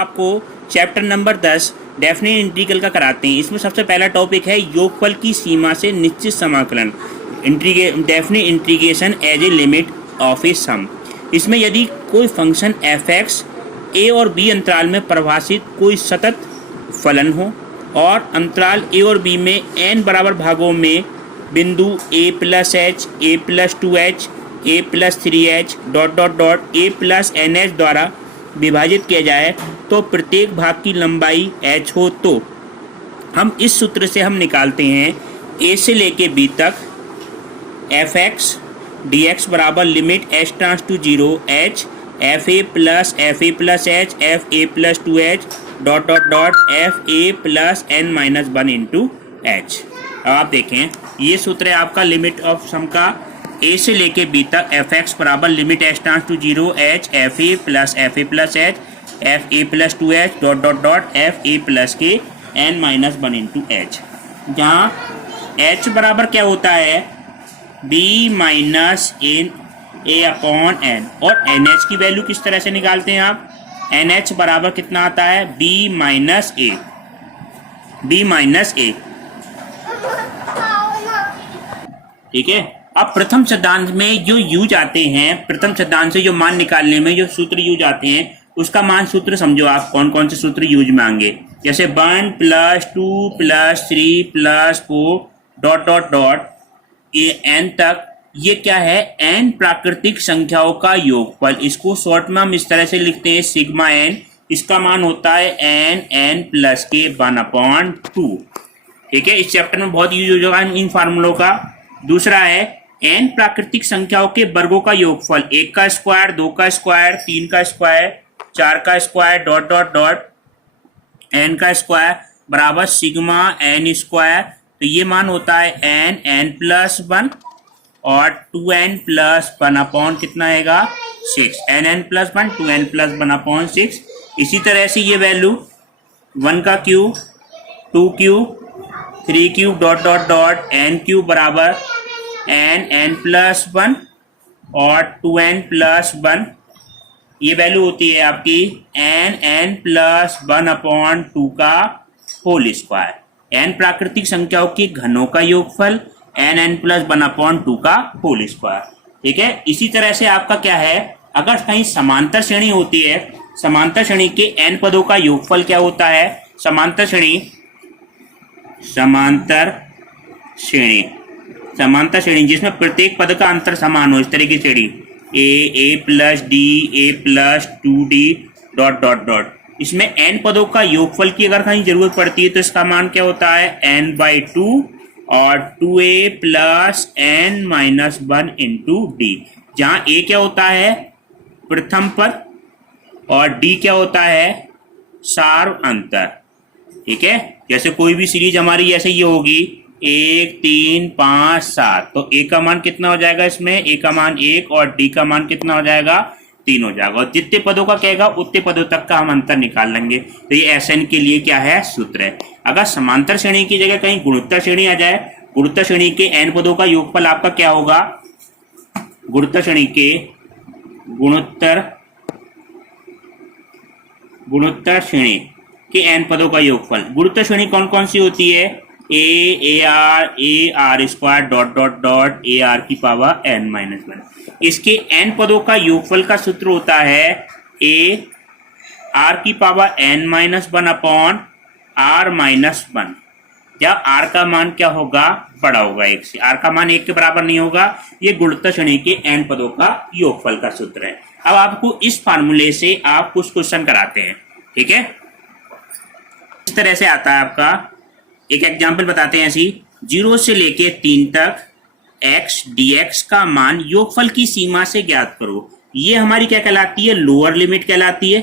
आपको chapter number 10 definite integral का कराते हैं। इसमें सबसे पहला टॉपिक है योगफल की सीमा से निश्चित समाकलन, definite integration as a limit of a sum. इसमें यदि कोई फंक्शन एफ एक्स ए और बी अंतराल में परिभाषित कोई सतत फलन हो और अंतराल ए और बी में n बराबर भागों में बिंदु a plus H, a plus 2h, a plus 3h dot dot dot a plus nh द्वारा विभाजित किया जाए तो प्रत्येक भाग की लंबाई h हो, तो हम इस सूत्र से हम निकालते हैं a से लेके b तक एफ एक्स डी एक्स बराबर limit h tends to 0 h F A plus H F A plus 2h dot dot dot F A plus n minus 1 into H. अब आप देखें ये सूत्र है आपका लिमिट ऑफ सम का a से लेके b तक एफ एक्स बराबर limit h tends to 0 h F A plus H F A plus 2h dot dot dot F A plus के n माइनस 1 इंटू एच, जहाँ h बराबर क्या होता है b minus a upon n, और nh की value किस तरह से निकालते हैं आप, nh बराबर कितना आता है b माइनस a, ठीक है। अब प्रथम सिद्धांत में जो यूज आते हैं, प्रथम सिद्धांत से जो मान निकालने में जो सूत्र यूज आते हैं उसका मान सूत्र समझो आप कौन कौन से सूत्र यूज में आएंगे, जैसे 1 plus 2 plus 3 plus 4 dot dot dot n तक। ये क्या है, n प्राकृतिक संख्याओं का योगफल। इसको शॉर्ट में हम इस तरह से लिखते हैं सिग्मा n, इसका मान होता है n प्लस के 1/2, ठीक है। इस चैप्टर में बहुत यूज होगा इन फार्मूलों का। दूसरा है n प्राकृतिक संख्याओं के वर्गों का योगफल, 1 का स्क्वायर, 2 का स्क्वायर, 3 का स्क्वायर, 4 का square dot dot dot n का स्क्वायर बराबर सिग्मा n स्क्वायर। तो ये मान होता है n प्लस 1 और 2n प्लस 1 अपॉन कितना आएगा 6, n plus 1 2n plus 1 upon 6। इसी तरह से ये वैल्यू 1 का cube, 2 cube, 3 cube dot dot dot n cube बराबर n प्लस 1 और 2n प्लस 1। ये वैल्यू होती है आपकी n प्लस 1 अपॉन 2 का होल स्क्वायर। n प्राकृतिक संख्याओं के घनों का योगफल n प्लस 1 अपॉन 2 का होल स्क्वायर, ठीक है। इसी तरह से आपका क्या है, अगर कहीं समांतर श्रेणी होती है, समांतर श्रेणी के n पदों का योगफल क्या होता है, समांतर श्रेणी जिसमें प्रत्येक पद का अंतर समान हो, इस तरह की श्रेणी a plus D, a plus 2d dot dot dot. इसमें n पदों का योगफल की अगर कहीं जरूरत पड़ती है तो इसका मान क्या होता है n/2 और 2a plus n minus 1 into D, जहाँ a क्या होता है प्रथम पद और d क्या होता है सार्व अंतर, ठीक है। जैसे कोई भी सीरीज हमारी जैसे ये होगी 1 3 5 7, तो a का मान कितना हो जाएगा, इसमें a का मान 1 और d का मान कितना हो जाएगा 3 हो जाएगा, और जितने पदों का कहेगा उतने पदों तक का हम अंतर निकाल लेंगे। तो ये SN के लिए क्या है सूत्र है। अगर समांतर श्रेणी की जगह कहीं गुणोत्तर श्रेणी आ जाए, गुणोत्तर श्रेणी के n पदों का योगफल आपका क्या होगा, गुणोत्तर श्रेणी के n पदों का योगफल। गुणोत्तर श्रेणी कौन कौन सी होती है, a r square dot dot dot ar की पावर n माइनस 1। इसके n पदों का योगफल का सूत्र होता है a r की power n minus 1 upon r minus 1, जब r का मान क्या होगा बड़ा होगा 1 से, r का मान 1 के बराबर नहीं होगा। ये गुणोत्तर श्रेणी के n पदों का योगफल का सूत्र है। अब आपको इस फार्मूले से आप कुछ क्वेश्चन कराते हैं, ठीक है। इस तरह से आता है आपका, एक एग्जाम्पल बताते हैं ऐसी, 0 से लेके 3 तक x dx का मान योगफल की सीमा से ज्ञात करो। ये हमारी क्या कहलाती है, लोअर लिमिट कहलाती है,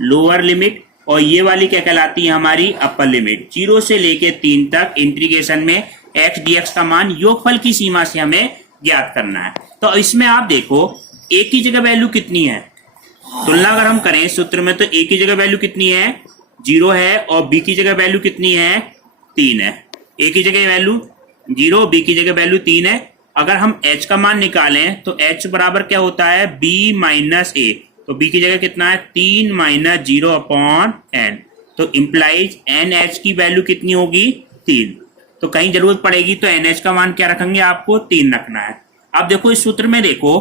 लोअर लिमिट, और ये वाली क्या कहलाती है हमारी अपर लिमिट। 0 से लेके 3 तक इंटीग्रेशन में x dx का मान योगफल की सीमा से हमें ज्ञात करना है। तो इसमें आप देखो a की जगह वैल्यू कितनी है, तुलना अगर हम करें सूत्र में तो a की जगह वैल्यू कितनी है 0 है, और b की जगह वैल्यू कितनी है 3 है। a की जगह वैल्यू 0, b की जगह वैल्यू 3 है। अगर हम h का मान निकालें तो h बराबर क्या होता है b माइनस a, तो बी की जगह कितना है 3 माइनस 0 अपॉन एन, तो इम्प्लाइज एन एच की वैल्यू कितनी होगी 3। तो कहीं जरूरत पड़ेगी तो एन एच का मान क्या रखेंगे, आपको 3 रखना है। अब देखो इस सूत्र में देखो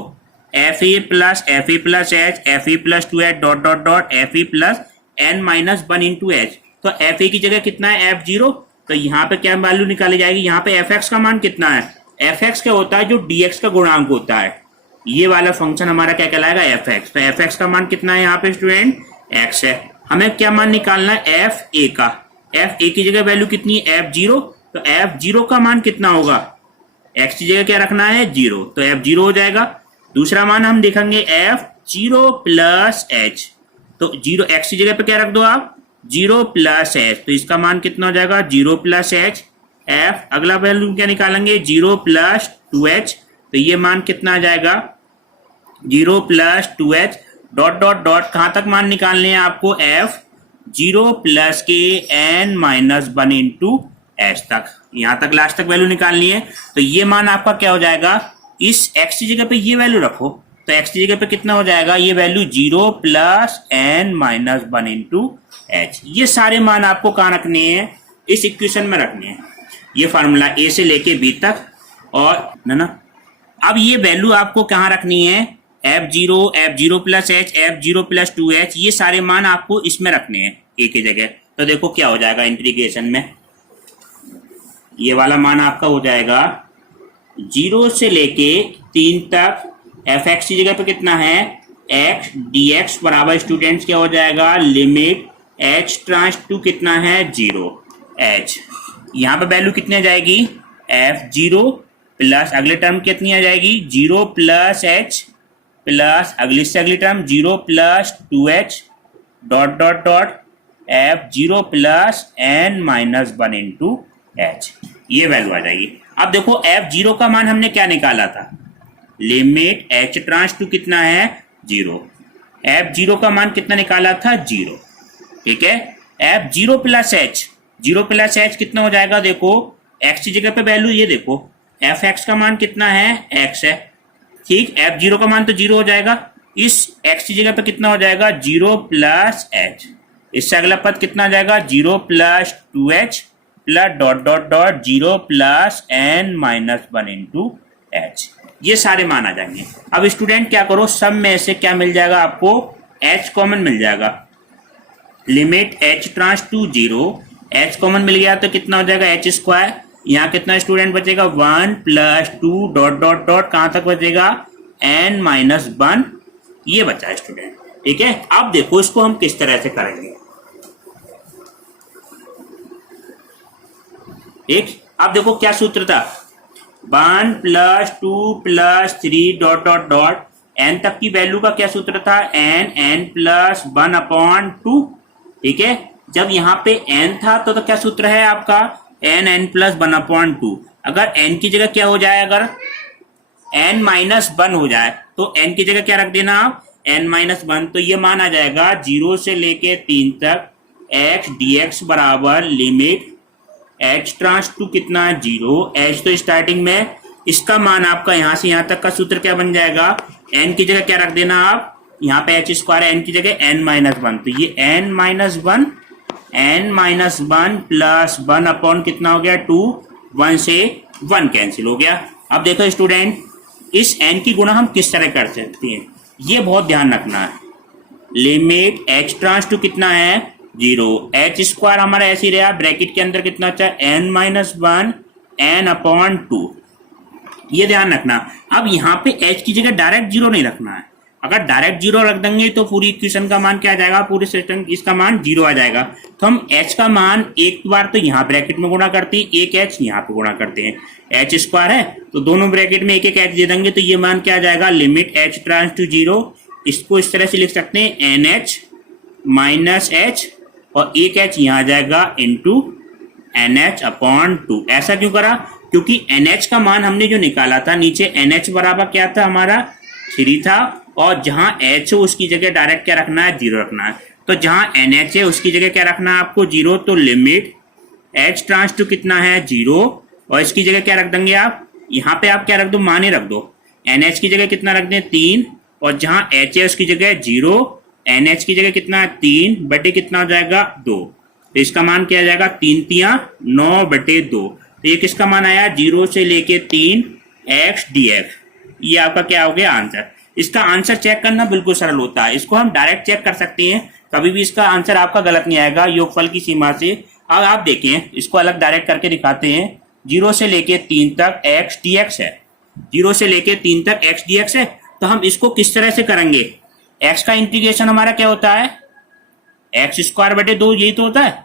f A plus H F A plus 2 h dot dot dot F A plus n minus 1 into h. तो एफ ए की जगह कितना है F0, तो यहाँ पे क्या वैल्यू निकाली जाएगी, यहाँ पे एफ एक्स का मान कितना है, एफ एक्स क्या होता है जो डी एक्स का गुणांक होता है, ये वाला फंक्शन हमारा क्या कहलाएगा एफ एक्स। तो एफ एक्स का मान कितना है यहाँ पे स्टूडेंट एक्स है। हमें क्या मान निकालना है एफ ए का, एफ ए की जगह वैल्यू कितनी है F0, तो F0 का मान कितना होगा, एक्स की जगह क्या रखना है 0, तो F0 हो जाएगा। दूसरा मान हम देखेंगे F0 प्लस एच, तो 0 एक्स की जगह पे क्या रख दो आप 0 प्लस एच, तो इसका मान कितना हो जाएगा 0 प्लस एच। एफ अगला वैल्यू क्या निकालेंगे 0 प्लस 2h, तो ये मान कितना आ जाएगा 0 plus 2h dot dot dot कहां तक मान निकालने हैं आपको F0 प्लस के n माइनस 1 इंटू एच तक, यहां तक लास्ट तक वैल्यू निकालनी है। तो ये मान आपका क्या हो जाएगा, इस x की जगह पे ये वैल्यू रखो, तो x की जगह पे कितना हो जाएगा ये value 0 plus n minus 1 into h. ये सारे मान आपको कहाँ रखने हैं, इस इक्वेशन में रखने हैं, ये फार्मूला ए से लेके बी तक, और ना अब ये वैल्यू आपको कहाँ रखनी है F0 plus H F0 plus 2h, ये सारे मान आपको इसमें रखने हैं ए की जगह। तो देखो क्या हो जाएगा इंटीग्रेशन में, ये वाला मान आपका हो जाएगा 0 से लेके 3 तक, एफ एक्स की जगह पे कितना है x dx बराबर स्टूडेंट्स क्या हो जाएगा लिमिट h ट्रांस टू कितना है 0 h, यहाँ पे वैल्यू कितनी आ जाएगी F0 प्लस अगले टर्म कितनी आ जाएगी 0 प्लस h प्लस अगली से अगली term 0 plus 2h dot dot dot F0 plus n minus 1 into h, ये वैल्यू आ जाएगी। अब देखो F0 का मान हमने क्या निकाला था, लिमिट h ट्रांस टू कितना है 0, F0 का मान कितना निकाला था 0, ठीक है। F0 plus h, 0 plus h कितना हो जाएगा, देखो x की जगह पे वैल्यू ये देखो एफ एक्स का मान कितना है x है, ठीक। F0 का मान तो 0 हो जाएगा, इस x की जगह पे कितना हो जाएगा 0 प्लस h, इससे अगला पद कितना आ जाएगा 0 plus 2h plus dot dot dot 0 plus n minus 1 into h, ये सारे मान आ जाएंगे। अब स्टूडेंट क्या करो, सब में से क्या मिल जाएगा आपको h कॉमन मिल जाएगा, limit h tends to 0, h common मिल गया तो कितना हो जाएगा h स्क्वायर, यहाँ कितना स्टूडेंट बचेगा 1 प्लस 2 डॉट डॉट डॉट कहां तक बचेगा n माइनस 1, ये बचा स्टूडेंट, ठीक है। अब देखो इसको हम किस तरह से करेंगे, ठीक। अब देखो क्या सूत्र था 1 plus 2 plus 3 dot dot dot n तक की वैल्यू का क्या सूत्र था n प्लस 1 अपॉन 2, ठीक है। जब यहाँ पे n था तो क्या सूत्र है आपका n प्लस 1 अपॉन 2, अगर n की जगह क्या हो जाए, अगर n माइनस 1 हो जाए तो n की जगह क्या रख देना आप n माइनस 1, तो ये मान आ जाएगा 0 से लेके 3 तक x dx बराबर लिमिट h ट्रांस टू कितना 0, h तो स्टार्टिंग में, इसका मान आपका यहाँ से यहाँ तक का सूत्र क्या बन जाएगा, n की जगह क्या रख देना आप, यहाँ पे h स्क्वायर n की जगह n माइनस 1, तो ये n माइनस 1 प्लस 1 अपॉन कितना हो गया 2, 1 से 1 कैंसिल हो गया। अब देखो स्टूडेंट इस n की गुणा हम किस तरह कर सकते हैं, ये बहुत ध्यान रखना है। लिमिट h ट्रांस टू कितना है 0, h स्क्वायर हमारा ऐसे ही रहा, ब्रैकेट के अंदर कितना अच्छा n माइनस 1 n अपॉन 2, ये ध्यान रखना। अब यहाँ पे h की जगह डायरेक्ट 0 नहीं रखना है, अगर डायरेक्ट 0 रख देंगे तो पूरी इक्वेशन का मान क्या आ जाएगा, पूरे सिस्टम इसका मान 0 आ जाएगा। तो हम h का मान एक बार तो यहाँ ब्रैकेट में गुणा करते हैं, एक h यहाँ पे गुणा करते हैं, h स्क्वायर है तो दोनों ब्रैकेट में एक एक h दे देंगे, तो ये मान क्या आ जाएगा लिमिट h ट्रांस टू 0, इसको इस तरह से लिख सकते हैं nh माइनस h और एक h यहाँ आ जाएगा इंटू nh अपॉन 2। ऐसा क्यों करा, क्योंकि nh का मान हमने जो निकाला था नीचे nh बराबर क्या था हमारा 3 था, और जहां h है उसकी जगह डायरेक्ट क्या रखना है 0 रखना है, तो जहां nh है उसकी जगह क्या रखना है आपको 0, तो लिमिट h ट्रांस टू कितना है 0, और इसकी जगह क्या रख देंगे आप, यहाँ पे आप क्या रख दो मान ही रख दो, nh की जगह कितना रख दें 3 और जहाँ एच है उसकी जगह 0, एन एच की जगह कितना है 3 बटे कितना हो जाएगा 2। तो इसका मान क्या आ जाएगा 3 तियां 9 बटे 2। तो ये किसका मान आया 0 से लेके 3 एक्स डी एक्स। ये आपका क्या हो गया आंसर। इसका आंसर चेक करना बिल्कुल सरल होता है, इसको हम डायरेक्ट चेक कर सकते हैं, कभी भी इसका आंसर आपका गलत नहीं आएगा योगफल की सीमा से। अब आप देखें इसको अलग डायरेक्ट करके दिखाते हैं। 0 से लेके 3 तक एक्स डी एक्स है, 0 से लेके 3 तक एक्स डी एक्स है। तो हम इसको किस तरह से करेंगे, एक्स का इंटीग्रेशन हमारा क्या होता है एक्स स्क्वायर बटे 2, यही तो होता है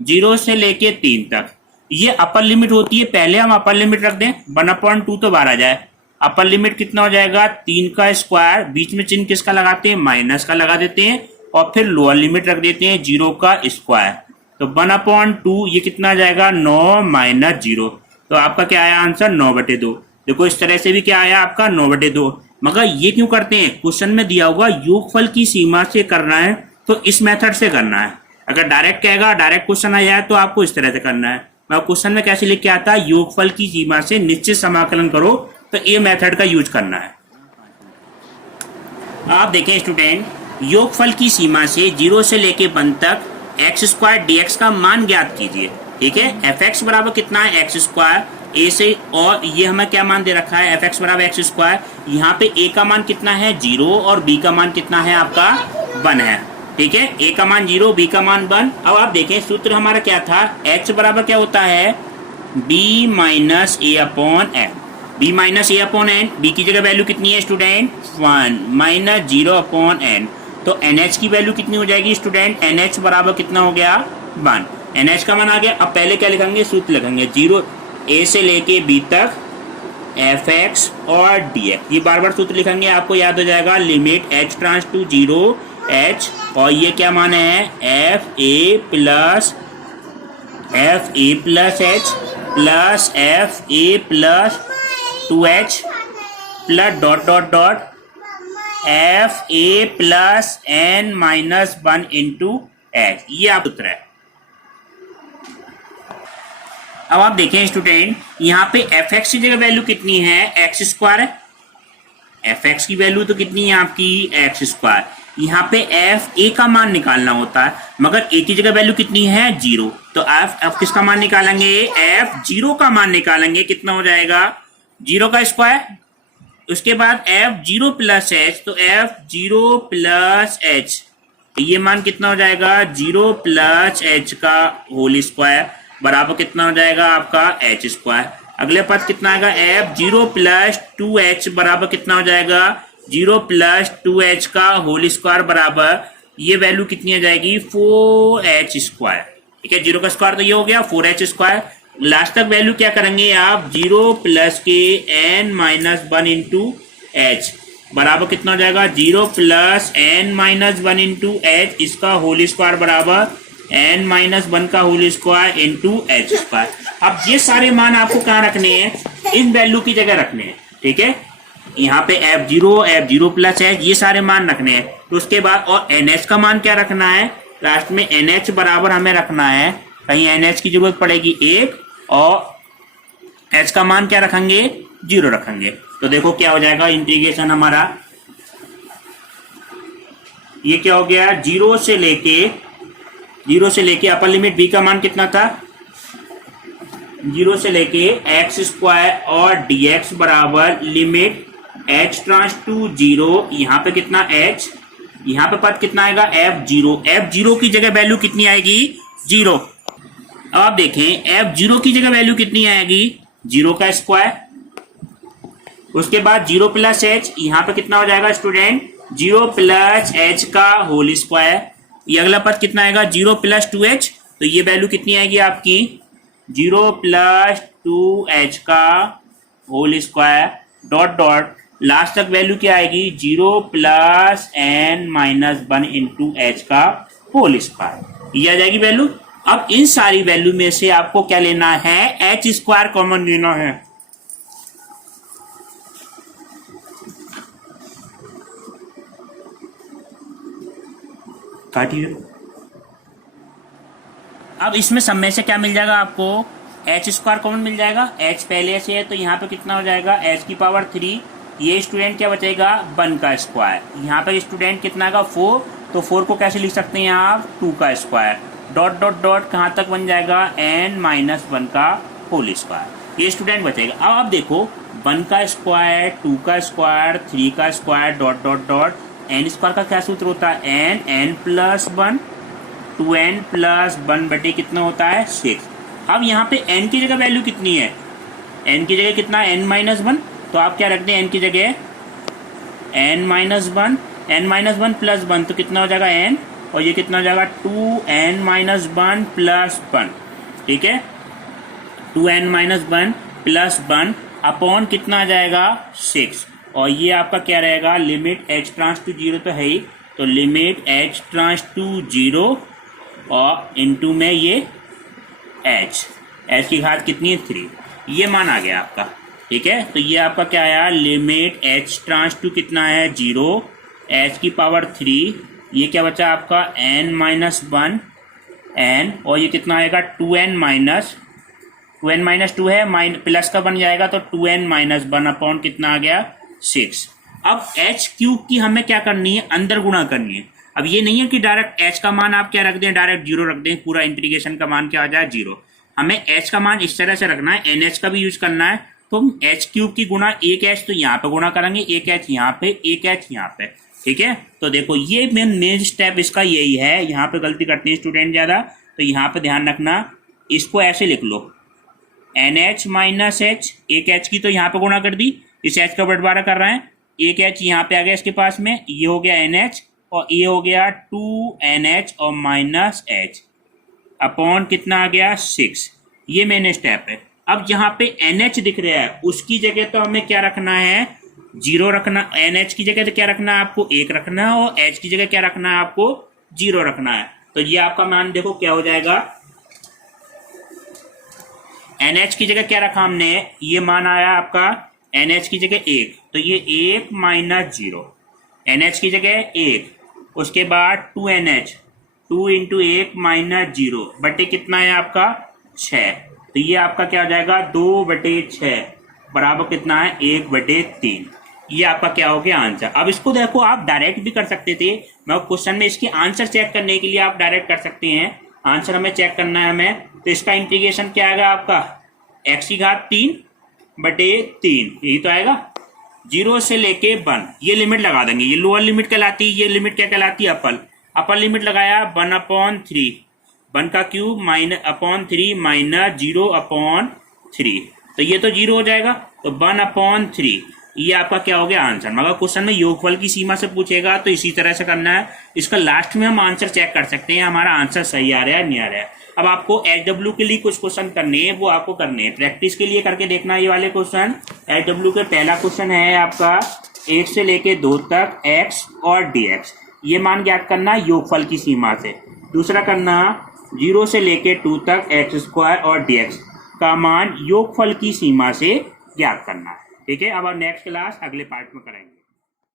0 से लेके 3 तक। ये अपर लिमिट होती है, पहले हम अपर लिमिट रख दें 1/2 तो बाहर आ जाए। अपर लिमिट कितना हो जाएगा 3 का स्क्वायर, बीच में चिन्ह किसका लगाते हैं माइनस का लगा देते हैं, और फिर लोअर लिमिट रख देते हैं 0 का स्क्वायर। तो 1/2 ये कितना आ जाएगा 9 माइनस 0। तो आपका क्या आया आंसर 9/2। देखो इस तरह से भी क्या आया आपका 9/2। मगर ये क्यों करते हैं, क्वेश्चन में दिया होगा योगफल की सीमा से करना है तो इस मेथड से करना है। अगर डायरेक्ट कहेगा डायरेक्ट क्वेश्चन आ जाए तो आपको इस तरह से करना है। मैं क्वेश्चन में कैसे लिख के आता है योगफल की सीमा से निश्चित समाकलन करो, तो ये मेथड का यूज करना है। आप देखें स्टूडेंट, योगफल की सीमा से 0 से लेके 1 तक एक्स स्क्वायर डी एक्स का मान ज्ञात कीजिए। ठीक है, एफ एक्स बराबर कितना है एक्स स्क्वायर ए से, और ये हमें क्या मान दे रखा है एफ एक्स बराबर एक्स स्क्वायर। यहाँ पे ए का मान कितना है 0 और बी का मान कितना है आपका 1 है। ठीक है, ए का मान 0 बी का मान 1। अब आप देखें सूत्र हमारा क्या था, एक्स बराबर क्या होता है बी माइनस ए अपॉन एन, बी माइनस ए अपॉन एन। बी की जगह वैल्यू कितनी है स्टूडेंट 1 माइनस 0 अपॉन एन। तो एन एच की वैल्यू कितनी हो जाएगी स्टूडेंट, एन एच बराबर कितना हो गया 1, एन एच का मान आ गया। अब पहले क्या लिखेंगे सूत्र लिखेंगे 0 ए से लेके बी तक एफ एक्स और डी एक्स, ये बार बार सूत्र लिखेंगे आपको याद हो जाएगा। Limit h tends to 0 h, और ये क्या मान है f A plus h plus f A plus 2h plus dot dot dot F A plus n minus 1 into h, ये आप सूत्र है। अब आप देखें स्टूडेंट, यहाँ पे एफ एक्स की जगह वैल्यू कितनी है एक्स स्क्वायर है, एफ एक्स की वैल्यू तो कितनी है आपकी एक्स स्क्वायर। यहाँ पे एफ ए का मान निकालना होता है, मगर ए की जगह वैल्यू कितनी है 0। तो एफ किसका मान निकालेंगे एफ 0 का मान निकालेंगे, कितना हो जाएगा 0 का स्क्वायर। उसके बाद एफ 0 प्लस एच, तो एफ 0 प्लस एच, ये मान कितना हो जाएगा 0 प्लस एच का होल स्क्वायर बराबर कितना हो जाएगा आपका एच स्क्वायर। अगले पद कितना आएगा एफ 0 प्लस 2h बराबर कितना हो जाएगा 0 प्लस 2h का होल स्क्वायर बराबर, ये वैल्यू कितनी आ जाएगी 4h स्क्वायर। ठीक है, 0 का स्क्वायर तो ये हो गया 4h स्क्वायर। लास्ट तक वैल्यू क्या करेंगे आप 0 प्लस के n माइनस 1 इंटू एच बराबर कितना हो जाएगा 0 plus n minus 1 into h, इसका होल स्क्वायर बराबर n माइनस 1 का whole square into h square. अब ये सारे मान आपको कहाँ रखने हैं इन वैल्यू की जगह रखने हैं। ठीक है, यहाँ पे f 0 प्लस एच ये सारे मान रखने हैं। तो उसके बाद और nh का मान क्या रखना है, लास्ट में nh बराबर हमें रखना है, कहीं nh की जरूरत पड़ेगी 1, और h का मान क्या रखेंगे 0 रखेंगे। तो देखो क्या हो जाएगा इंटीग्रेशन हमारा, ये क्या हो गया 0 से लेके अपर लिमिट b का मान कितना था 0 से लेके एक्स स्क्वायर और dx बराबर लिमिट h ट्रांस टू 0, यहाँ पे कितना h, यहाँ पे पद कितना आएगा f0 की जगह वैल्यू कितनी आएगी 0। अब आप देखें f0 की जगह वैल्यू कितनी आएगी 0 का स्क्वायर, उसके बाद 0 प्लस h, यहाँ पे कितना हो जाएगा स्टूडेंट 0 प्लस h का होल स्क्वायर। ये अगला पद कितना आएगा 0 प्लस 2h, तो ये वैल्यू कितनी आएगी आपकी 0 प्लस 2h का whole square dot dot, last तक वैल्यू क्या आएगी 0 plus n minus 1 into h का होल स्क्वायर, ये आ जाएगी वैल्यू। अब इन सारी वैल्यू में से आपको क्या लेना है एच स्क्वायर कॉमन लेना है। काटिए। अब इसमें सब में से क्या मिल जाएगा आपको एच स्क्वायर कॉमन मिल जाएगा, एच पहले से है तो यहाँ पे कितना हो जाएगा एच की पावर 3 ये स्टूडेंट क्या बचेगा 1 का स्क्वायर। यहाँ पे स्टूडेंट कितना का 4, तो 4 को कैसे लिख सकते हैं आप 2 का स्क्वायर। डॉट डॉट डॉट कहाँ तक बन जाएगा n-1 का होल स्क्वायर। ये स्टूडेंट बचेगा। अब आप देखो 1 का स्क्वायर, 2 का स्क्वायर, 3 का square, dot dot dot n square का क्या सूत्र होता है n+1, 2n+1 बटे कितना होता है 6। अब यहाँ पे n की जगह वैल्यू कितनी है, n की जगह कितना है n-1, तो आप क्या रखते हैं n की जगह n-1, n-1 प्लस 1 तो कितना हो जाएगा n, और ये कितना हो जाएगा 2n-1 प्लस 1। ठीक है, 2n-1 प्लस 1 अपॉन कितना आ जाएगा 6, और ये आपका क्या रहेगा लिमिट h ट्रांस टू 0 तो है ही, तो लिमिट h ट्रांस टू 0 और इनटू में ये h की घात कितनी है 3, ये मान आ गया आपका। ठीक है, तो ये आपका क्या आया लिमिट h ट्रांस टू कितना है 0, h की पावर 3, ये क्या बचा आपका n-1 n, और ये कितना आएगा 2n-2 है प्लस का बन जाएगा तो 2n-1 अपॉन कितना आ गया 6। अब h क्यूब की हमें क्या करनी है अंदर गुणा करनी है। अब ये नहीं है कि डायरेक्ट h का मान आप क्या रख दें डायरेक्ट 0 रख दें, पूरा इंटीग्रेशन का मान क्या आ जाए 0। हमें h का मान इस तरह से रखना है, nh का भी यूज करना है, तो हम h क्यूब की गुणा 1h तो यहाँ पे गुणा करेंगे, 1h यहाँ पे, 1h यहाँ पे। ठीक है, तो देखो ये मेन स्टेप इसका यही है। यहाँ पे गलती करते हैं स्टूडेंट ज्यादा, तो यहाँ पे ध्यान रखना, इसको ऐसे लिख लो NH माइनस H, 1H की तो यहाँ पे गुणा कर दी, इस H का बंटवारा कर रहे हैं, 1H यहाँ पे आ गया इसके पास में, ये हो गया NH और ये हो गया 2NH और माइनस H अपॉन कितना आ गया 6। ये मेन स्टेप है। अब यहाँ पे NH दिख रहा है, उसकी जगह तो हमें क्या रखना है 0 रखना, NH की जगह तो क्या रखना है आपको 1 रखना है, और H की जगह क्या रखना है आपको 0 रखना है। तो ये आपका मान देखो क्या हो जाएगा, NH की जगह क्या रखा हमने, ये मान आया आपका NH की जगह 1, तो ये 1 माइनस 0, NH की जगह 1, उसके बाद 2NH, 2 इंटू 1 माइनस 0 बटे कितना है आपका 6, तो ये आपका क्या हो जाएगा 2/6 बराबर कितना है 1/3। ये आपका क्या हो गया आंसर। अब इसको देखो आप डायरेक्ट भी कर सकते थे, मैं क्वेश्चन में इसकी आंसर चेक करने के लिए आप डायरेक्ट कर सकते हैं, आंसर हमें चेक करना है हमें, तो इसका इंटीग्रेशन क्या आएगा आपका x की घात 3/3, यही तो आएगा 0 से लेके 1, ये लिमिट लगा देंगे, ये लोअर लिमिट कहलाती है, ये लिमिट क्या कहलाती है अपर लिमिट लगाया 1/3, 1 का क्यूब -3 माइनस 0/3, तो ये तो 0 हो जाएगा, तो 1/3, ये आपका क्या हो गया आंसर। मगर क्वेश्चन में योगफल की सीमा से पूछेगा तो इसी तरह से करना है, इसका लास्ट में हम आंसर चेक कर सकते हैं हमारा आंसर सही आ रहा है नहीं आ रहा है। अब आपको HW के लिए कुछ क्वेश्चन करने हैं, वो आपको करने हैं, प्रैक्टिस के लिए करके देखना ये वाले क्वेश्चन। HW के पहला क्वेश्चन है आपका 1 से लेके 2 तक x और dx, ये मान ज्ञात करना योगफल की सीमा से। दूसरा करना 0 से लेके 2 तक x² और dx का मान योगफल की सीमा से ज्ञात करना है। ठीक है, अब नेक्स्ट क्लास अगले पार्ट में करेंगे।